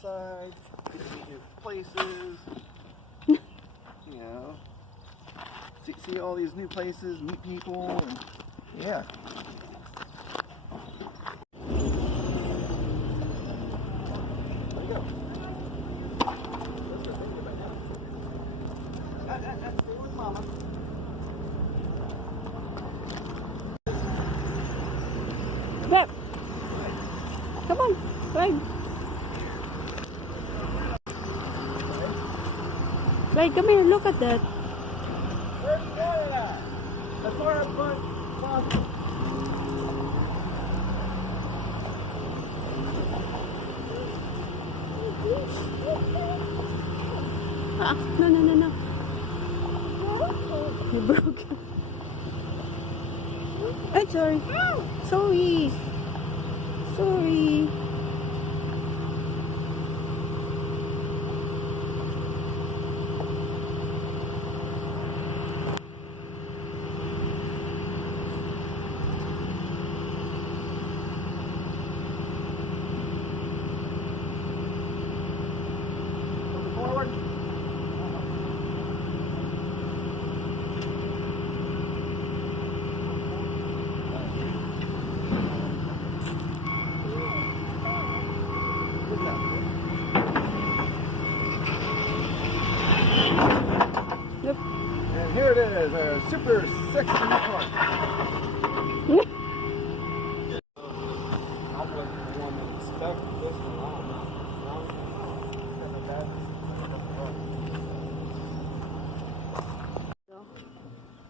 outside, get to meet new places, you know, see all these new places, meet people, and yeah. There you go. Stay with Mama. Beb, come on, ride. Ride, come here, look at that. Where's the water at? As far up front as possible. Ah, no. You broke it. I'm sorry. Sorry. Forward. Yep. And here it is, a super sexy car.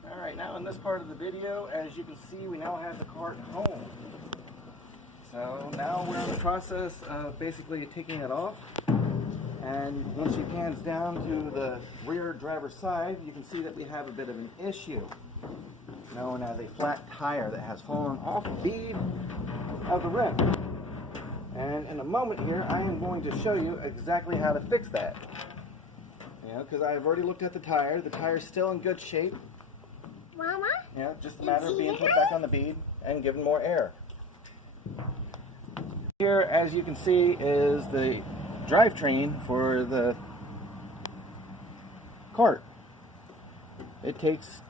Alright, now in this part of the video, as you can see, we now have the cart home. So now we're in the process of basically taking it off. And once she pans down to the rear driver's side, you can see that we have a bit of an issue, known as a flat tire that has fallen off the bead of the rim. And in a moment here, I am going to show you exactly how to fix that. You know, because I've already looked at the tire. The tire's still in good shape. Mama? Yeah, just a matter of being put back on the bead and given more air. Here, as you can see, is the drivetrain for the cart. It takes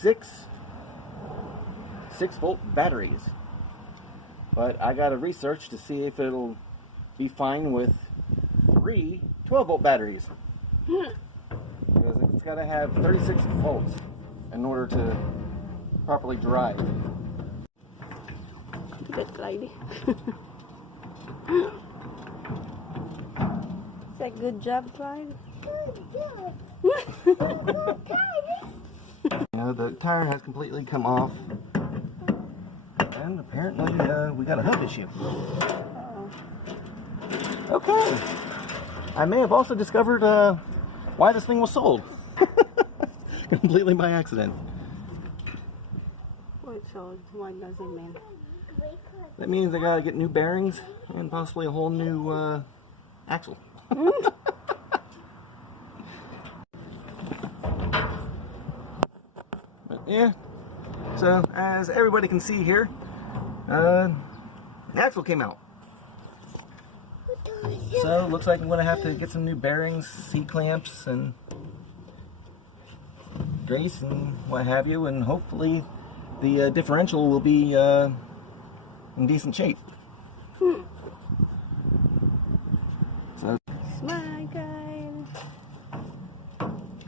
six 6-volt batteries, but I got to research to see if it'll be fine with 3 12-volt batteries, because it's got to have 36 volts in order to properly drive. Good lady. Say good job, Clyde. You know, the tire has completely come off, and apparently we got a hub issue. Okay, I may have also discovered why this thing was sold. Completely by accident. What does it mean? That means I gotta get new bearings and possibly a whole new axle. But yeah, so as everybody can see here, the axle came out. So looks like I'm gonna have to get some new bearings, C-clamps, and grease and what have you, and hopefully the differential will be in decent shape. So Smile, guys.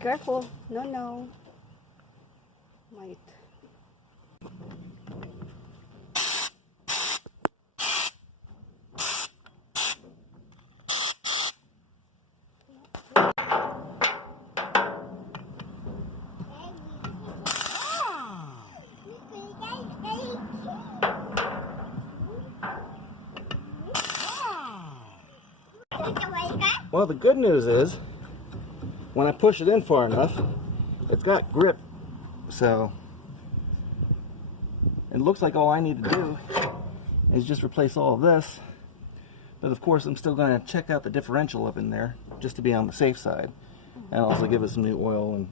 Careful. No. Wait. well, the good news is, when I push it in far enough, it's got grip. So it looks like all I need to do is just replace all of this. But of course, I'm still going to check out the differential up in there, just to be on the safe side, and also give it some new oil and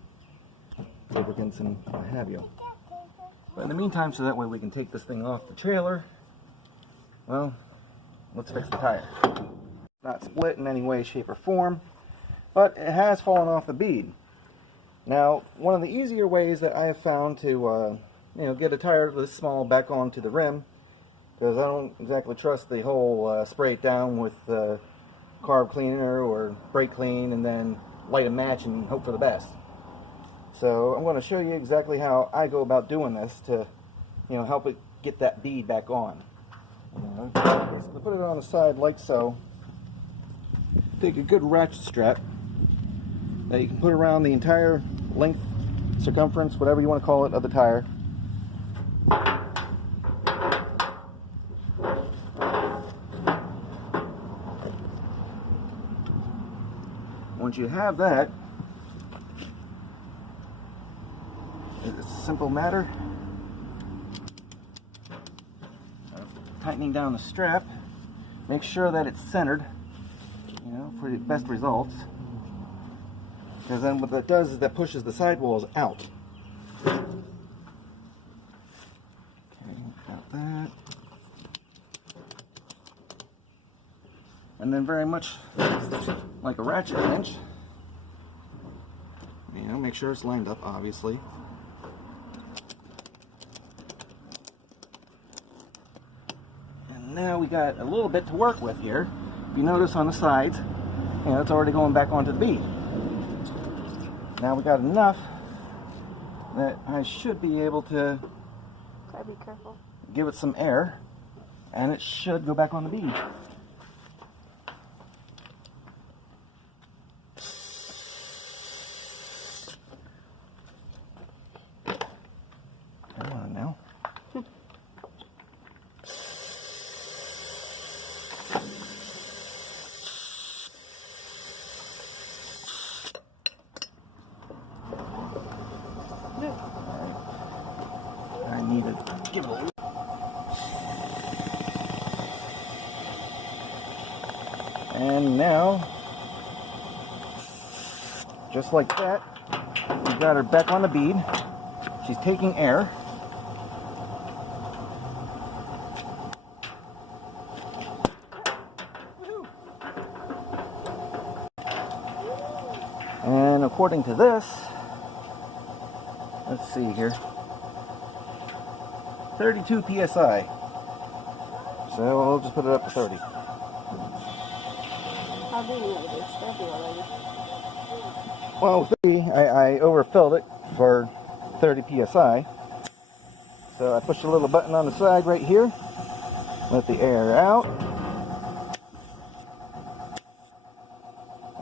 lubricants and what have you. But in the meantime, so that way we can take this thing off the trailer, well, let's fix the tire. not split in any way, shape, or form, but it has fallen off the bead. Now, one of the easier ways that I have found to get a tire this small back onto the rim, because I don't exactly trust the whole spray it down with carb cleaner or brake clean and then light a match and hope for the best. So I'm going to show you exactly how I go about doing this to help it get that bead back on. Basically put it on the side like so. Take a good ratchet strap that you can put around the entire length, circumference, whatever you want to call it, of the tire. Once you have that, it's a simple matter of tightening down the strap. Make sure that it's centered, for the best results. Because then what that does is that pushes the sidewalls out. Okay, got that. And then very much like a ratchet wrench, make sure it's lined up, obviously. And now we got a little bit to work with here. If you notice on the sides, it's already going back onto the bead. Now we got enough that I should be able to Gotta be careful. give it some air, and it should go back on the bead. Come on now. I need to give it a loop. And now, just like that, we got her back on the bead. She's taking air. And according to this, let's see here, 32 psi. So we'll just put it up to 30. How big is it? It's heavy already. Well, 30, I overfilled it for 30 psi. So I pushed a little button on the side right here. Let the air out.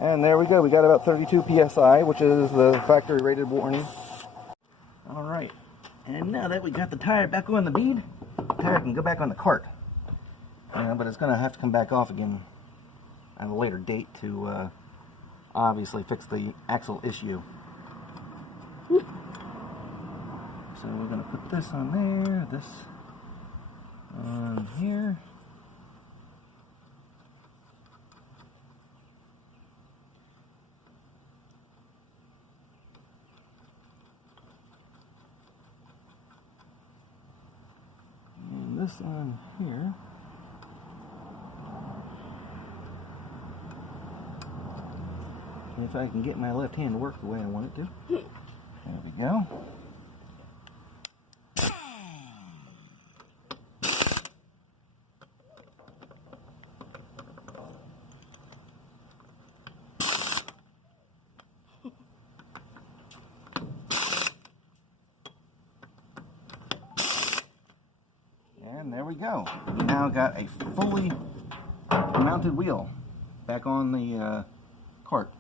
And there we go. We got about 32 psi, which is the factory rated warning. Alright. And now that we got the tire back on the bead, the tire can go back on the cart. But it's going to have to come back off again at a later date to obviously fix the axle issue. So we're going to put this on there, this on here. And this on here. If I can get my left hand to work the way I want it to. There we go. And there we go. We now got a fully mounted wheel back on the cart.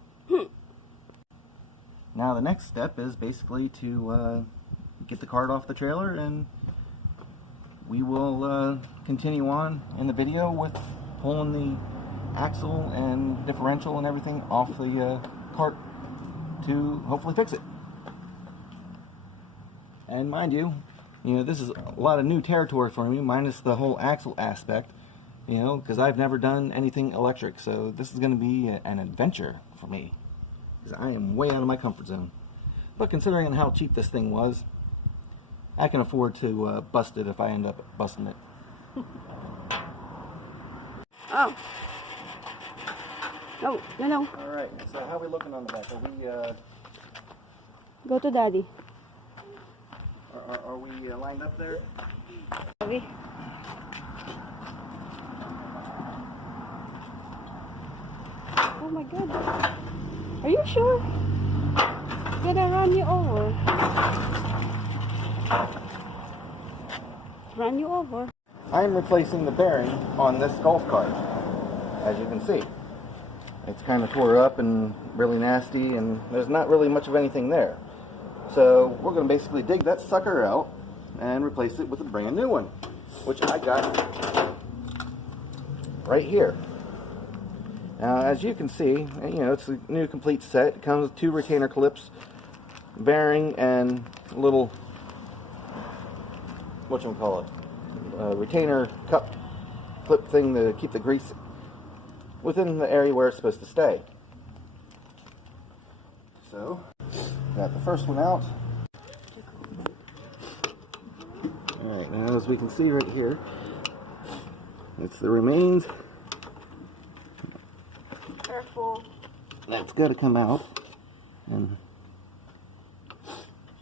Now the next step is basically to get the cart off the trailer, and we will continue on in the video with pulling the axle and differential and everything off the cart to hopefully fix it. And mind you, this is a lot of new territory for me, minus the whole axle aspect, because I've never done anything electric, so this is going to be an adventure for me. Because I am way out of my comfort zone. But considering how cheap this thing was, I can afford to bust it if I end up busting it. Oh. No, no, no. Alright, so how are we looking on the back? Are we, Go to daddy. are we lined up there? Daddy. Oh my god. Are you sure? Gonna run you over. Run you over. I'm replacing the bearing on this golf cart, as you can see. It's kind of tore up and really nasty, and there's not really much of anything there. So we're going to basically dig that sucker out and replace it with a brand new one, which I got right here. Now, as you can see, you know, it's a new complete set. It comes with 2 retainer clips, bearing, and a little, whatchamacallit, retainer cup clip thing to keep the grease within the area where it's supposed to stay. So, got the first one out. Alright, now as we can see right here, it's the remains. Careful. That's got to come out. And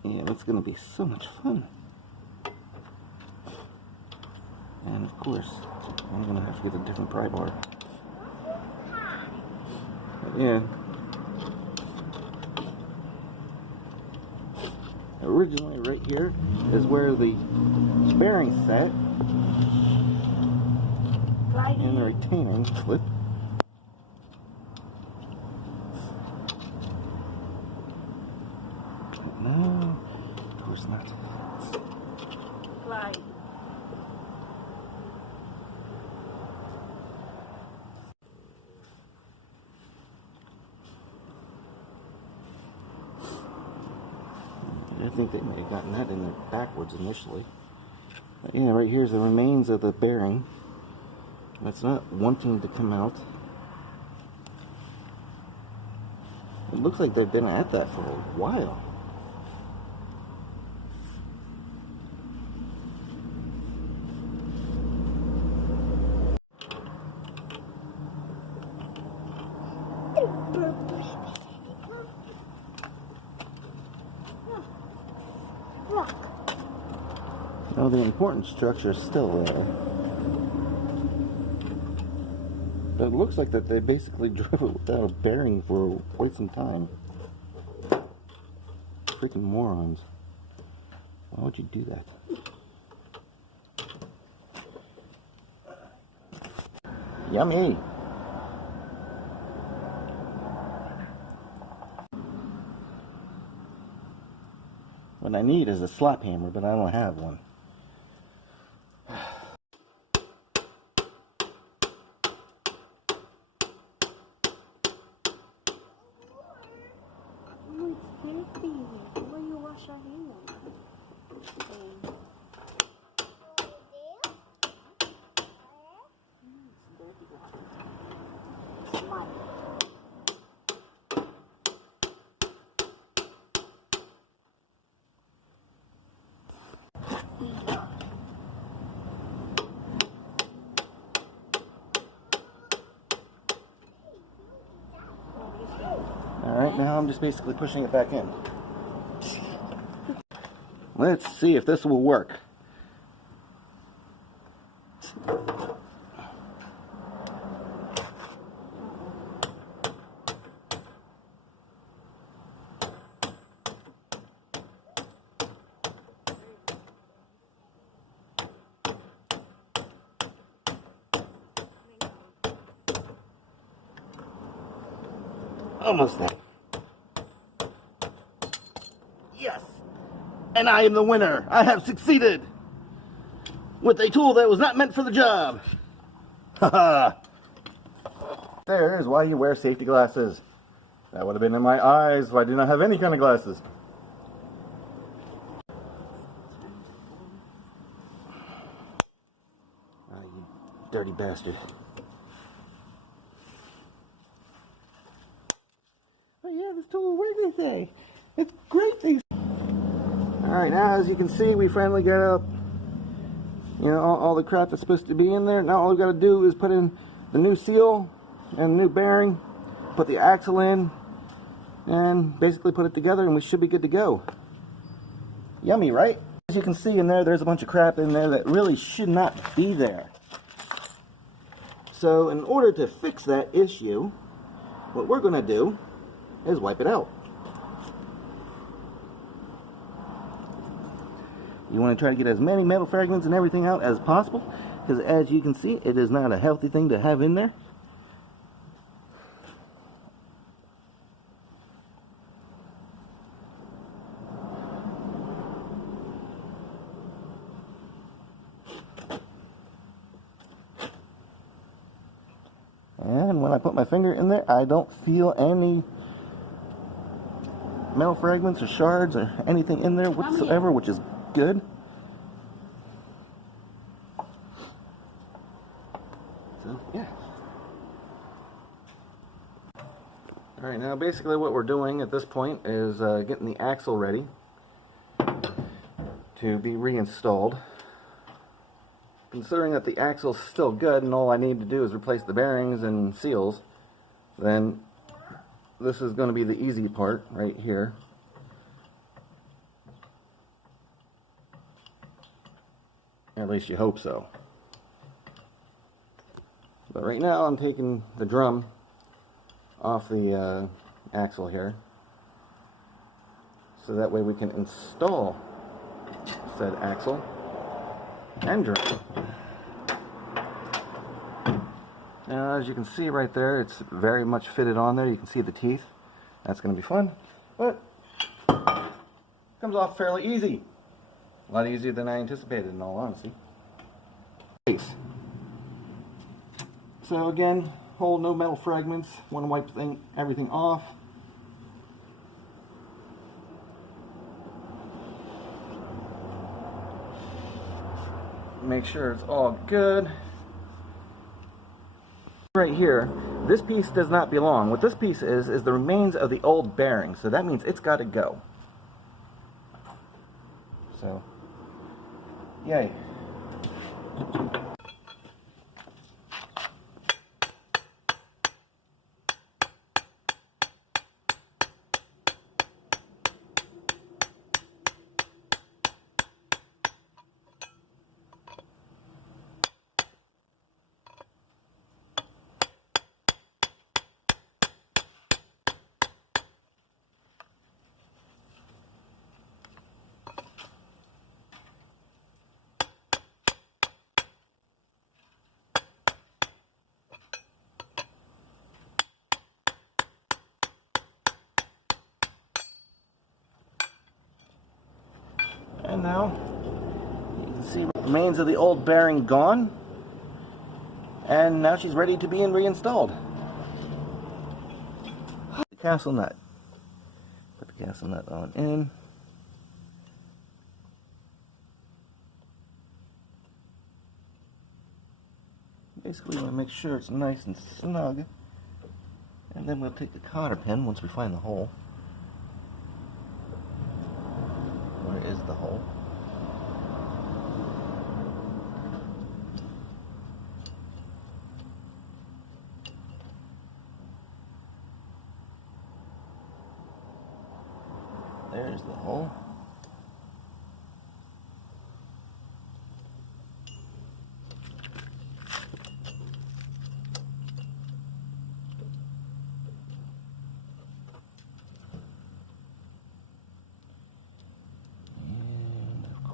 yeah, that's going to be so much fun. And of course, I'm going to have to get a different pry bar. But yeah. Originally right here is where the bearing set and the retaining clip. No, of course not. Glide. I think they may have gotten that in there backwards initially. But yeah, right here's the remains of the bearing. That's not wanting to come out. It looks like they've been at that for a while. No, the important structure is still there. But it looks like that they basically drove it without a bearing for quite some time. Freaking morons. Why would you do that? Yummy! What I need is a slap hammer, but I don't have one. When you wash your hands. Alright, now I'm just basically pushing it back in. Let's see if this will work. Almost there. Yes! And I am the winner! I have succeeded! With a tool that was not meant for the job! Haha! There is why you wear safety glasses. That would have been in my eyes if I did not have any kind of glasses. Ah, you dirty bastard. Oh yeah, this tool, what did they say? It's great, these. Alright, now as you can see, we finally got up, you know, all the crap that's supposed to be in there. Now all we've got to do is put in the new seal and the new bearing. put the axle in, and basically put it together, and we should be good to go. Yummy, right? As you can see in there, there's a bunch of crap in there that really should not be there. So in order to fix that issue, what we're going to do is wipe it out. You want to try to get as many metal fragments and everything out as possible, because as you can see, it is not a healthy thing to have in there. And when I put my finger in there, I don't feel any metal fragments or shards or anything in there whatsoever, which is good. So, yeah. Alright, now basically what we're doing at this point is getting the axle ready to be reinstalled. Considering that the axle's still good and all I need to do is replace the bearings and seals, then this is going to be the easy part right here. At least you hope so. But right now I'm taking the drum off the axle here, so that way we can install said axle and drum. Now, as you can see right there, it's very much fitted on there. You can see the teeth. That's going to be fun, but comes off fairly easy. A lot easier than I anticipated, in all honesty. So again, hold no metal fragments. Want to wipe everything off. Make sure it's all good. Right here, this piece does not belong. What this piece is the remains of the old bearing. So that means it's got to go. So, yay. And now you can see the remains of the old bearing gone, and now she's ready to be reinstalled. The castle nut. Put the castle nut on in. Basically, we want to make sure it's nice and snug, and then we'll take the cotter pin once we find the hole. Where is the hole? There's the hole.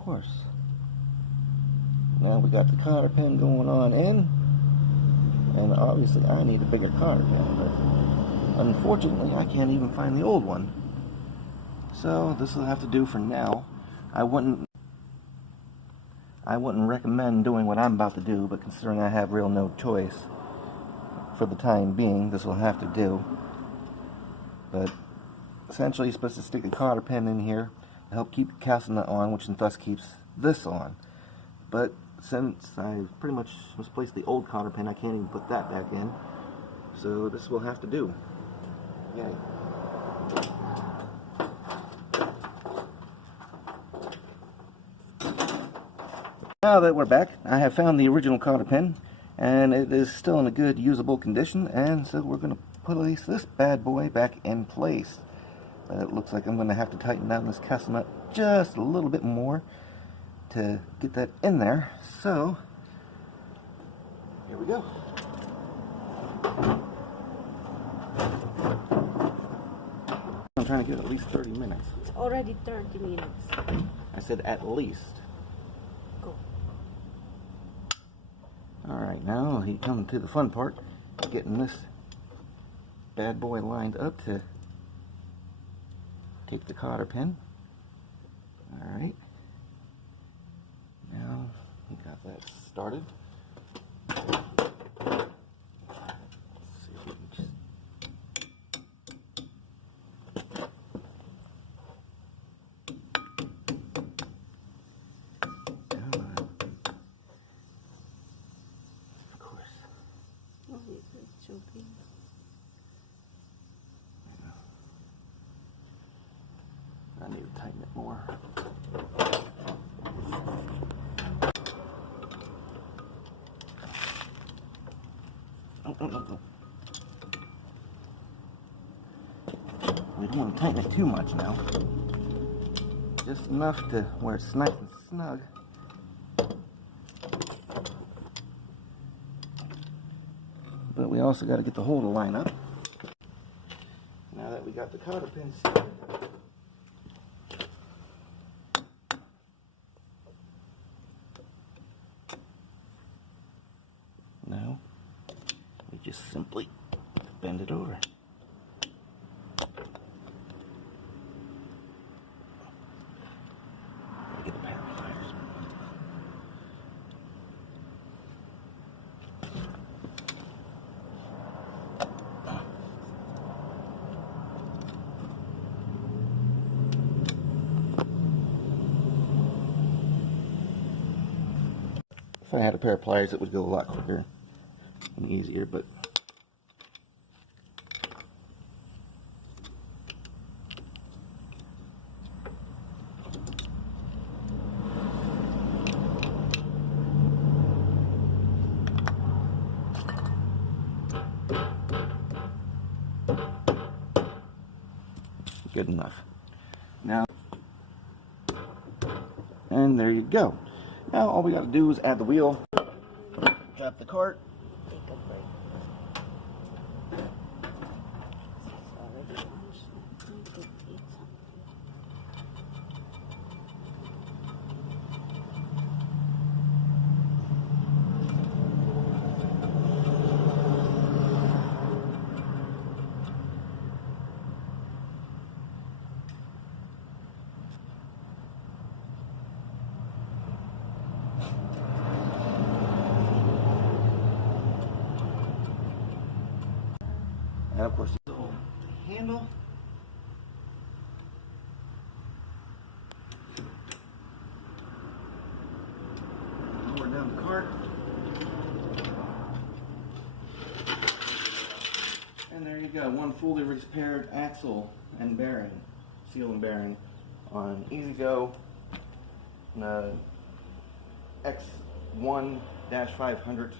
Course. Now we got the cotter pin going on in, and obviously I need a bigger cotter pin, but unfortunately I can't even find the old one. So this will have to do for now. I wouldn't recommend doing what I'm about to do, but considering I have real no choice for the time being, this will have to do. But essentially you're supposed to stick the cotter pin in here, help keep the castle nut on, which thus keeps this on. But since I've pretty much misplaced the old cotter pin, I can't even put that back in. So this will have to do. Yay. Now that we're back, I have found the original cotter pin, and it is still in a good usable condition, and so we're going to place this bad boy back in place. But it looks like I'm going to have to tighten down this castle nut just a little bit more to get that in there. So, here we go. I'm trying to get at least 30 minutes. It's already 30 minutes. I said at least. Go. Alright, now he comes to the fun part, getting this bad boy lined up to take the cotter pin. Alright. Now we got that started. Let's see if we can just... Of course. Oh, it's choking. I need to tighten it more. Oh, no, no, no. We don't want to tighten it too much now. Just enough to where it's nice and snug. But we also got to get the hole to line up. Now that we got the cotter pin set, now we just simply bend it over. Gotta get a pair of pliers. If I had a pair of pliers, it would go a lot quicker and easier, but good enough. Now, and there you go. Now all we got to do is add the wheel, drop the cart. Take a break. It's already lunch. I need to eat something. And of course, the handle. Lower down the cart. And there you go, one fully repaired axle and bearing, seal and bearing on E-Z-GO X1-500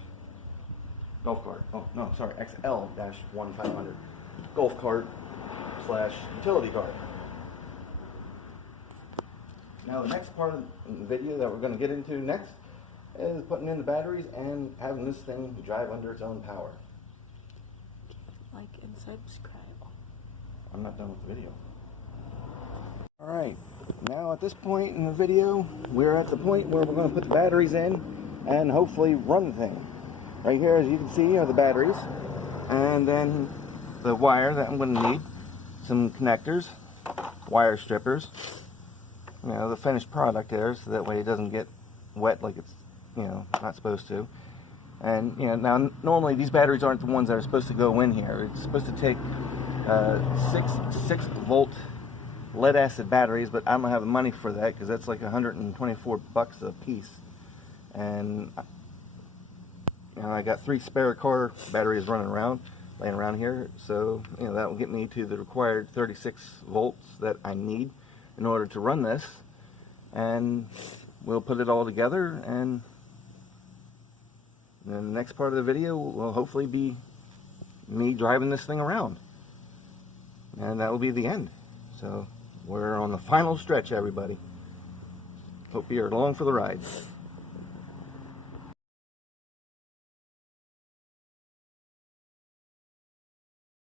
golf cart. Oh, no, sorry, XL-1500 golf cart / utility cart. Now the next part of the video that we're going to get into next is putting in the batteries and having this thing drive under its own power. Like and subscribe. I'm not done with the video. Alright, now at this point in the video, we're at the point where we're going to put the batteries in and hopefully run the thing. Right here, as you can see, are the batteries, and then the wire that I'm going to need, some connectors, wire strippers, you know, the finished product there, so that way it doesn't get wet like it's, you know, not supposed to. And, you know, now normally these batteries aren't the ones that are supposed to go in here. It's supposed to take 6 volt lead acid batteries, but I don't have the money for that because that's like $124 a piece. And you know, I got 3 spare car batteries laying around here, so you know that will get me to the required 36 volts that I need in order to run this. And we'll put it all together, and then the next part of the video will hopefully be me driving this thing around. And that will be the end. So we're on the final stretch, everybody. Hope you're along for the ride.